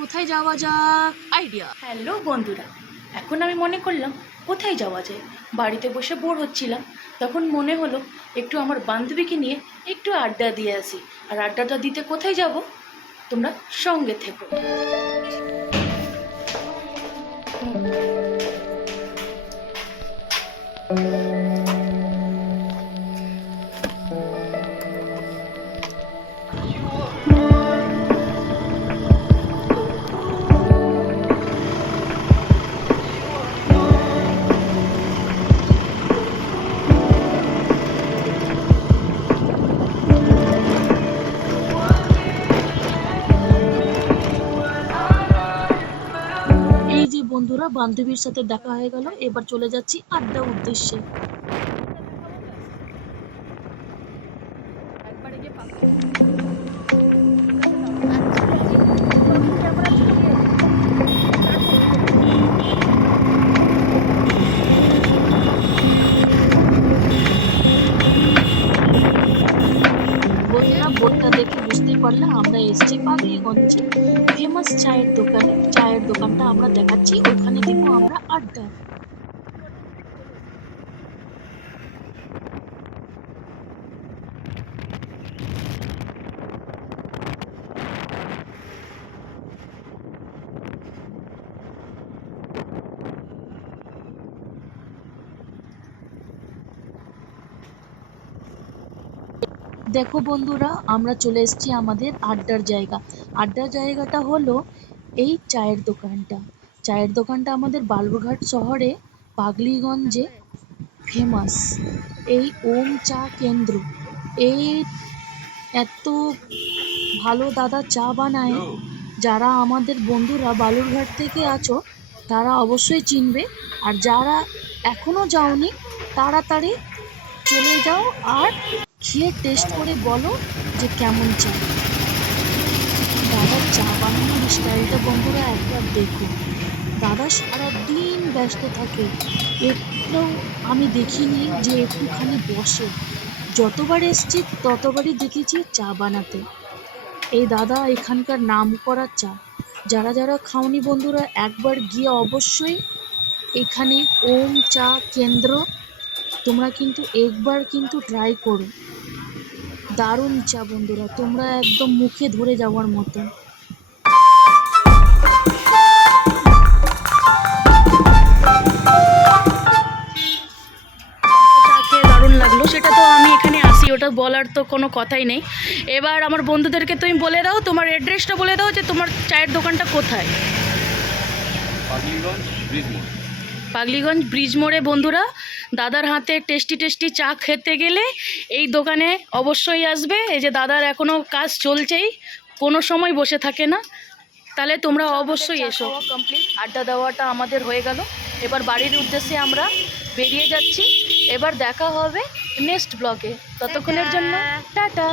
কোথায় যাওয়া যাক আইডিয়া। হ্যালো বন্ধুরা, এখন আমি মনে করলাম কোথায় যাওয়া যায়। বাড়িতে বসে বোর হচ্ছিলাম, তখন মনে হলো একটু আমার বান্ধবীকে নিয়ে একটু আড্ডা দিয়ে আসি। আর আড্ডাটা দিতে কোথায় যাব, তোমরা সঙ্গে থেকো। এই যে বন্ধুরা, বান্ধবীর সাথে দেখা হয়ে গেল, এবার চলে যাচ্ছি আড্ডা উদ্দেশ্যে। বন্ধুরা, বোর্ডটা দেখে বুঝতেই পারলে আমরা এসেছি পাগলিগঞ্জে ফেমাস চায়ের দোকানে। চায়ের দোকানটা আমরা দেখাচ্ছি, ওখানে দিব আমরা আড্ডা। দেখো বন্ধুরা, আমরা চলে এসেছি আমাদের আড্ডার জায়গা। আড্ডার জায়গাটা হলো এই চায়ের দোকানটা। চায়ের দোকানটা আমাদের বালুরঘাট শহরে পাগলিগঞ্জে ফেমাস। এই ওম চা কেন্দ্র, এই এত ভালো দাদা চা বানায়। যারা আমাদের বন্ধুরা বালুরঘাট থেকে আছো তারা অবশ্যই চিনবে, আর যারা এখনো যাওনি তাড়াতাড়ি চলে যাও আর খেয়ে টেস্ট করে বলো যে কেমন চা। দাদার চা বানানোর স্টাইলটা বন্ধুরা একবার দেখো। দাদা সারাদিন ব্যস্ত থাকে, একটু আমি দেখিনি যে একটুখানি বসে। যতবার এসছি ততবারই দেখেছি চা বানাতে। এই দাদা এখানকার নামকরা চা। যারা যারা খাওনি বন্ধুরা, একবার গিয়ে অবশ্যই এখানে ওম চা কেন্দ্র তোমরা কিন্তু একবার কিন্তু ট্রাই করো। দারুণ চা বন্ধুরা, তোমরা একদম মুখে ধরে যাওয়ার মতো। চা খেয়ে দারুণ লাগলো, সেটা তো আমি এখানে আসি ওটা বলার তো কোনো কথাই নেই। এবার আমার বন্ধুদেরকে তুমি বলে দাও, তোমার অ্যাড্রেসটা বলে দাও যে তোমার চায়ের দোকানটা কোথায়। পাগলিগঞ্জ ব্রিজ মোড়ে বন্ধুরা, দাদার হাতে টেস্টি টেস্টি চা খেতে গেলে এই দোকানে অবশ্যই আসবে। এই যে দাদার এখনও কাজ চলছেই, কোনো সময় বসে থাকে না। তাহলে তোমরা অবশ্যই এসো। কমপ্লিট আড্ডা দেওয়াটা আমাদের হয়ে গেল, এবার বাড়ির উদ্দেশ্যে আমরা বেরিয়ে যাচ্ছি। এবার দেখা হবে নেক্সট ব্লগে, ততক্ষণের জন্য টাটা।